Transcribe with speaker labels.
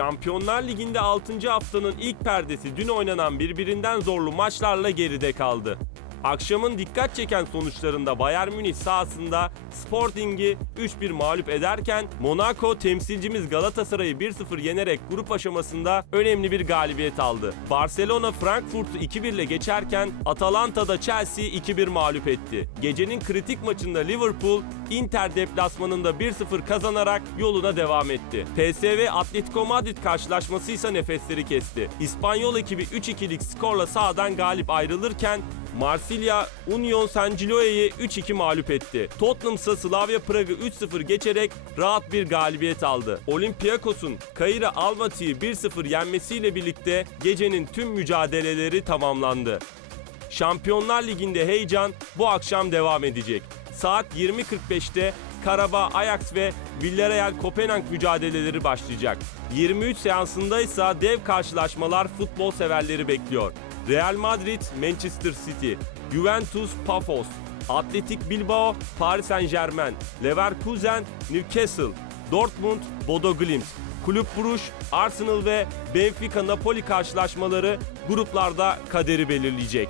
Speaker 1: Şampiyonlar Ligi'nde 6. haftanın ilk perdesi dün oynanan birbirinden zorlu maçlarla geride kaldı. Akşamın dikkat çeken sonuçlarında Bayern Münih sahasında Sporting'i 3-1 mağlup ederken Monaco temsilcimiz Galatasaray'ı 1-0 yenerek grup aşamasında önemli bir galibiyet aldı. Barcelona Frankfurt'u 2-1 ile geçerken Atalanta'da Chelsea'yi 2-1 mağlup etti. Gecenin kritik maçında Liverpool Inter deplasmanında 1-0 kazanarak yoluna devam etti. PSV Atletico Madrid karşılaşması ise nefesleri kesti. İspanyol ekibi 3-2'lik skorla sahadan galip ayrılırken Marsilya Union Saint-Gillois'yi 3-2 mağlup etti. Tottenham ise Slavia Prag'ı 3-0 geçerek rahat bir galibiyet aldı. Olympiakos'un Kayra Almaty'yi 1-0 yenmesiyle birlikte gecenin tüm mücadeleleri tamamlandı. Şampiyonlar Ligi'nde heyecan bu akşam devam edecek. Saat 20.45'te Karabağ, Ajax ve Villarreal Kopenhag mücadeleleri başlayacak. 23 seansında ise dev karşılaşmalar futbol severleri bekliyor. Real Madrid, Manchester City, Juventus, Pafos, Atletik Bilbao, Paris Saint Germain, Leverkusen, Newcastle, Dortmund, Bodo Glimt, Kulüp Bruges, Arsenal ve Benfica Napoli karşılaşmaları gruplarda kaderi belirleyecek.